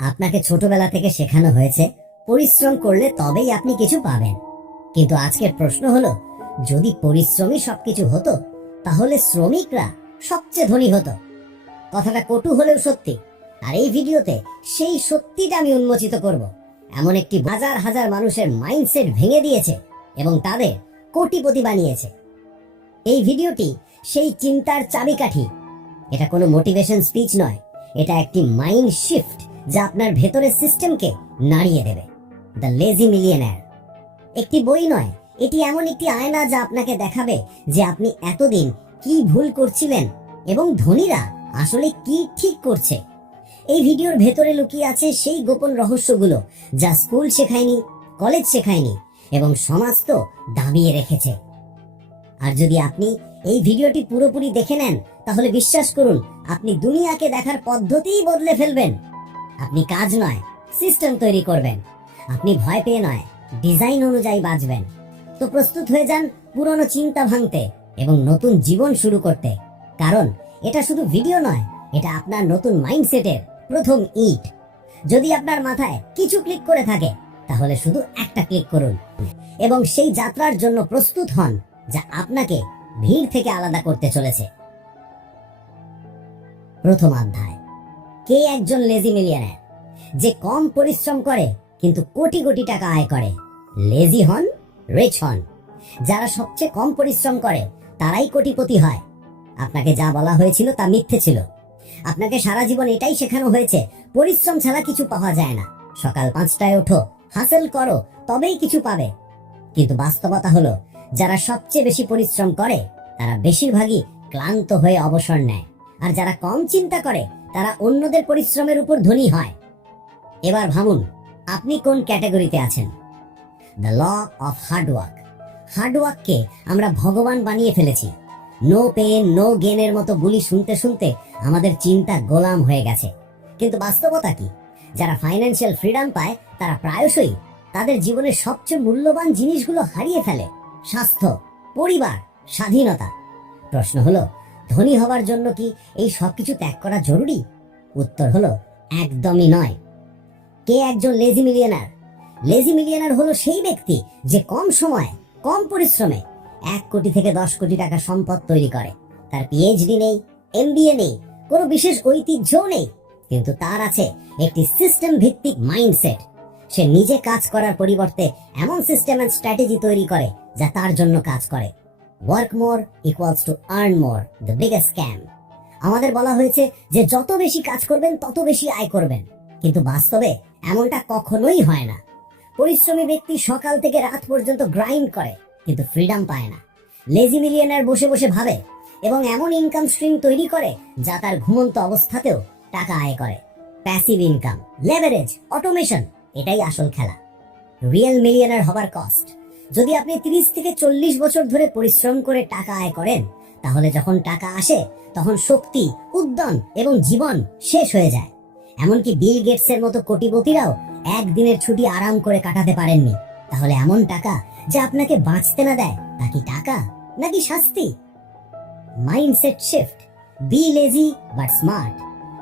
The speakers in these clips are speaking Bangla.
আপনাকে ছোটবেলা থেকে শেখানো হয়েছে পরিশ্রম করলে তবেই আপনি কিছু পাবেন। কিন্তু আজকের প্রশ্ন হলো, যদি পরিশ্রমই সবকিছু হতো তাহলে শ্রমিকরা সবচেয়ে ধনী হতো। কথাটা কটু হলেও সত্যি। আর এই ভিডিওতে সেই সত্যিটা আমি উন্মোচিত করব। এমন একটি হাজার হাজার মানুষের মাইন্ডসেট ভেঙে দিয়েছে এবং তাদের কোটিপতি বানিয়েছে। এই ভিডিওটি সেই চিন্তার চাবিকাঠি। এটা কোনো মোটিভেশন স্পিচ নয়, এটা একটি মাইন্ড শিফট যা আপনার ভেতরের সিস্টেমকে নাড়িয়ে দেবে। দ্য লেজি মিলিয়নেয়ার একটি বই নয়, এটি এমন একটি আয়না যা আপনাকে দেখাবে যে আপনি এতদিন কি ভুল করছিলেন এবং ধনীরা আসলে কি ঠিক করছে। এই ভিডিওর ভেতরে লুকিয়ে আছে সেই গোপন রহস্যগুলো যা স্কুল শেখায়নি, কলেজ শেখায়নি এবং সমাজ তো দাবিয়ে রেখেছে। আর যদি আপনি এই ভিডিওটি পুরোপুরি দেখে নেন তাহলে বিশ্বাস করুন, আপনি দুনিয়াকে দেখার পদ্ধতিই বদলে ফেলবেন। আপনি কাজ নয়, সিস্টেম তৈরি করবেন। আপনি ভয় পেয়ে নয়, ডিজাইন অনুযায়ী বাঁচবেন। তো প্রস্তুত হয়ে যান পুরনো চিন্তা ভাঙতে এবং নতুন জীবন শুরু করতে। কারণ এটা শুধু ভিডিও নয়, এটা আপনার নতুন মাইন্ডসেটের প্রথম ইট। যদি আপনার মাথায় কিছু ক্লিক করে থাকে তাহলে শুধু একটা ক্লিক করুন এবং সেই যাত্রার জন্য প্রস্তুত হন যা আপনাকে ভিড় থেকে আলাদা করতে চলেছে। প্রথম অধ্যায়, কে একজন লেজি মিলিয়নেয়ার? যে কম পরিশ্রম করে কিন্তু কোটি কোটি টাকা আয় করে। লেজি হন, রিচ হন। যারা সবচেয়ে কম পরিশ্রম করে তারাই কোটিপতি হয়। আপনাকে যা বলা হয়েছিল তা মিথ্যে ছিল। আপনাকে সারা জীবন এটাই শেখানো হয়েছে, পরিশ্রম ছাড়া কিছু পাওয়া যায় না। সকাল 5টায় ওঠো, হাসেল করো, তবেই কিছু পাবে। কিন্তু বাস্তবতা হলো, যারা সবচেয়ে বেশি পরিশ্রম করে তারা বেশিরভাগই ক্লান্ত হয়ে অবসর নেয়। আর যারা কম চিন্তা করে তারা অন্যদের পরিশ্রমের উপর ধনী হয়। এবার ভাবুন, আপনি কোন ক্যাটাগরিতে আছেন? The law of hard work. হার্ডওয়ার্ককে আমরা ভগবান বানিয়ে ফেলেছি। নো পেন নো গেনের মতো বুলি শুনতে শুনতে আমাদের চিন্তা গোলাম হয়ে গেছে। কিন্তু বাস্তবতা কি? যারা ফাইন্যান্সিয়াল ফ্রিডম পায় তারা প্রায়শই তাদের জীবনের সবচেয়ে মূল্যবান জিনিসগুলো হারিয়ে ফেলে। স্বাস্থ্য, পরিবার, স্বাধীনতা। প্রশ্ন হলো, ধনী হওয়ার জন্য কি এই সবকিছু ত্যাগ করা জরুরি? উত্তর হলো একদমই নয়। কে একজন লেজি মিলিয়নার? লেজি মিলিয়নার হলো সেই ব্যক্তি যে কম সময়ে, কম পরিশ্রমে 1 কোটি থেকে 10 কোটি টাকা সম্পদ তৈরি করে। তার পিএইচডি নেই, এমবিএ নেই, কোনো বিশেষ ঐতিহ্যও নেই, কিন্তু তার আছে একটি সিস্টেম ভিত্তিক মাইন্ডসেট। সে নিজে কাজ করার পরিবর্তে এমন সিস্টেম এন্ড স্ট্র্যাটেজি তৈরি করে যা তার জন্য কাজ করে। Work more equals to earn more, the biggest scam. আমাদের বলা হয়েছে যে যত বেশি কাজ করবেন তত বেশি আয় করবেন, কিন্তু বাস্তবে এমনটা কখনোই হয় না। পরিশ্রমী ব্যক্তি সকাল থেকে রাত পর্যন্ত গ্রাইন্ড করে কিন্তু ফ্রিডম পায় না। লেজি মিলিয়নার বসে বসে ভাবে এবং এমন ইনকাম স্ট্রিম তৈরি করে যা তার ঘুমন্ত অবস্থাতেও টাকা আয় করে। প্যাসিভ ইনকাম, লেভারেজ, অটোমেশন, এটাই আসল খেলা। রিয়েল মিলিয়নার হবার কস্ট। যদি আপনি 30 থেকে 40 বছর ধরে পরিশ্রম করে টাকা আয় করেন, তাহলে যখন টাকা আসে তখন শক্তি, উদ্যম এবং জীবন শেষ হয়ে যায়। এমনকি বিল গেটসের মতো কোটিপতিরাও একদিনের ছুটি আরাম করে কাটাতে পারেননি। তাহলে এমন টাকা যা আপনাকে বাঁচতে না দেয়, তা কি টাকা নাকি শাস্তি? Mindset shift. Be lazy but smart.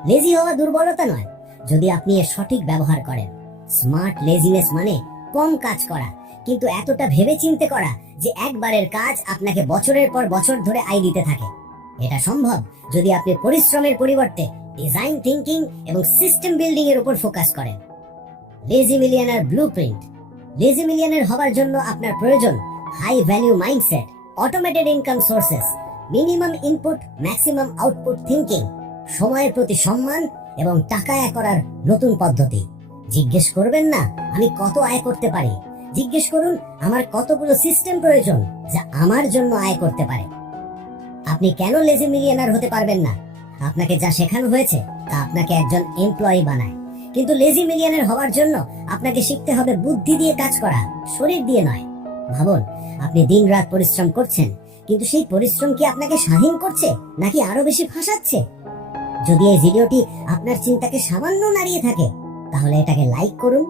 Lazy হওয়া দুর্বলতা নয় যদি আপনি এর সঠিক ব্যবহার করেন। স্মার্ট লেজিনেস মানে কম কাজ করা কিন্তু এতটা ভেবে চিন্তে করা যে একবারের কাজ আপনাকে বছরের পর বছর ধরে আয় দিতে থাকে। এটা সম্ভব যদি আপনি পরিশ্রমের পরিবর্তে ডিজাইন থিংকিং এবং সিস্টেম বিল্ডিং এর উপর ফোকাস করেন। Lazy millionaire blueprint. Lazy millionaire হবার জন্য আপনার প্রয়োজন high value mindset, automated income sources, minimum input maximum output thinking, সময়ের প্রতি সম্মান এবং টাকা আয় করার নতুন পদ্ধতি। জিজ্ঞেস করবেন না আমি কত আয় করতে পারি, জিজ্ঞেস করুন আমার কতগুলো সিস্টেম প্রয়োজন যা আমার জন্য আয় করতে পারে। আপনি কেন লেজি মিলিয়নার হতে পারবেন না? আপনাকে যা শেখানো হয়েছে তা আপনাকে একজন এমপ্লয়ি বানায়, কিন্তু লেজি মিলিয়নার হওয়ার জন্য আপনাকে শিখতে হবে বুদ্ধি দিয়ে কাজ করা, শরীর দিয়ে নয়। ভাবুন, আপনি দিনরাত পরিশ্রম করছেন, কিন্তু সেই পরিশ্রম কি আপনাকে স্বাধীন করছে নাকি আরো বেশি ফাঁসাচ্ছে? যদি এই ভিডিওটি আপনার চিন্তাকে সামান্য নাড়িয়ে থাকে তাহলে এটাকে লাইক করুন।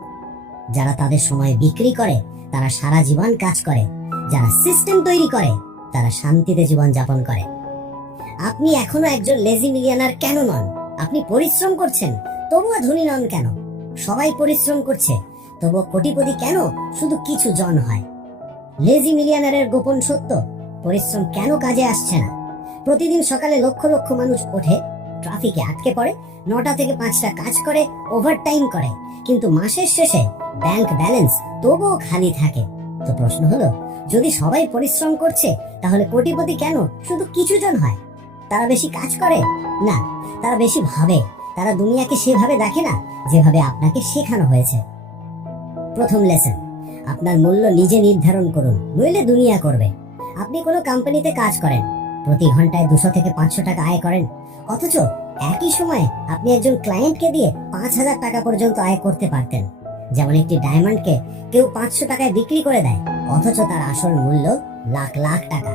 যারা তাদের সময় বিক্রি করে তারা সারা জীবন কাজ করে, যারা সিস্টেম তৈরি করে তারা শান্তিতে জীবন যাপন করে। আপনি এখনো একজন লেজি মিলিয়নার কেন নন? আপনি পরিশ্রম করছেন তবুও ধনী নন কেন? সবাই পরিশ্রম করছে, তবুও কোটিপতি কেন শুধু কিছু জন হয়? লেজি মিলিয়নারের গোপন সত্য, পরিশ্রম কেন কাজে আসছে না। প্রতিদিন সকালে লক্ষ লক্ষ মানুষ ওঠে, ট্রাফিকে আটকে পড়ে, 9টা থেকে 5টা কাজ করে, ওভারটাইম করে, কিন্তু মাসের শেষে ব্যাংক ব্যালেন্স তবুও খালি থাকে। তো প্রশ্ন হলো, যদি সবাই পরিশ্রম করছে তাহলে কোটিপতি কেন শুধু কিছু জন হয়? তারা বেশি কাজ করে না, তারা বেশি ভাবে। তারা দুনিয়াকে সেভাবে দেখে না যেভাবে আপনাকে শেখানো হয়েছে। প্রথম লেসন, আপনার মূল্য নিজে নির্ধারণ করুন, নইলে দুনিয়া করবে। আপনি কোনো কোম্পানিতে কাজ করেন, প্রতি ঘন্টায় 200 থেকে 500 টাকা আয় করেন, অথচ একই সময়ে আপনি একজন ক্লায়েন্টকে দিয়ে 5000 টাকা পর্যন্ত আয় করতে পারতেন। যেমন একটি ডায়মন্ডকে কেউ 500 টাকায় বিক্রি করে দেয়, অথচ তার আসল মূল্য লাখ লাখ টাকা।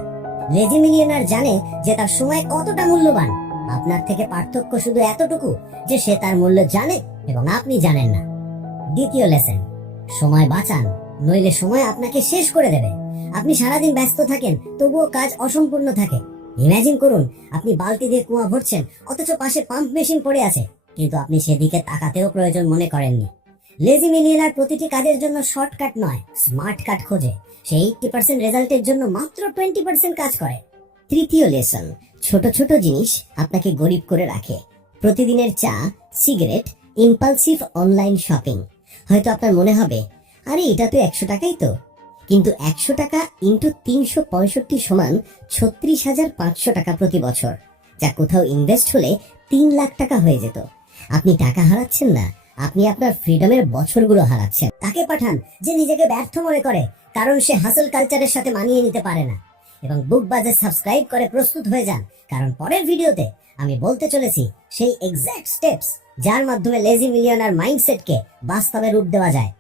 লেজি মিলিয়নার জানে যে তার সময় কতটা মূল্যবান। আপনার থেকে পার্থক্য শুধু এতটুকু যে সে তার মূল্য জানে এবং আপনি জানেন না। দ্বিতীয় লেসন, সময় বাঁচান, নইলে সময় আপনাকে শেষ করে দেবে। আপনি সারাদিন ব্যস্ত থাকেন, তবুও কাজ অসম্পূর্ণ থাকে। ইমাজিন করুন, আপনি বালতি দিয়ে কুয়া ভরছেন, অথচ পাশে পাম্প মেশিন পড়ে আছে, কিন্তু আপনি সেদিকে তাকাতেও প্রয়োজন মনে করেননি। লেজি মিলিয়নার প্রতিটি কাজের জন্য শর্টকাট নয়, স্মার্ট কাট খোঁজে। সে 80% রেজাল্টের জন্য মাত্র 20% কাজ করে। তৃতীয় লেসন, ছোট ছোট জিনিস আপনাকে গরিব করে রাখে। প্রতিদিনের চা, সিগারেট, ইম্পালসিভ অনলাইন শপিং। হয়তো আপনার মনে হবে, আরে এটা তো 100 টাকাই তো, কিন্তু 100 টাকা ইন্টু 365 সমান 36,500 টাকা প্রতি বছর, যা কোথাও ইনভেস্ট হলে 3 লাখ টাকা হয়ে যেত। আপনি টাকা হারাচ্ছেন না, আপনি আপনার ফ্রিডমের বছরগুলো হারাচ্ছেন। তাকে পাঠান যে নিজেকে ব্যর্থ মনে করে, কারণ সে হাসল কালচারের সাথে মানিয়ে নিতে পারে না। এবং বুক বাজে সাবস্ক্রাইব করে প্রস্তুত হয়ে যান, কারণ পরের ভিডিওতে আমি বলতে চলেছি সেই এক্সাক্ট স্টেপস যার মাধ্যমে লেজি মিলিয়নার মাইন্ডসেটকে বাস্তবে রূপ দেওয়া যায়।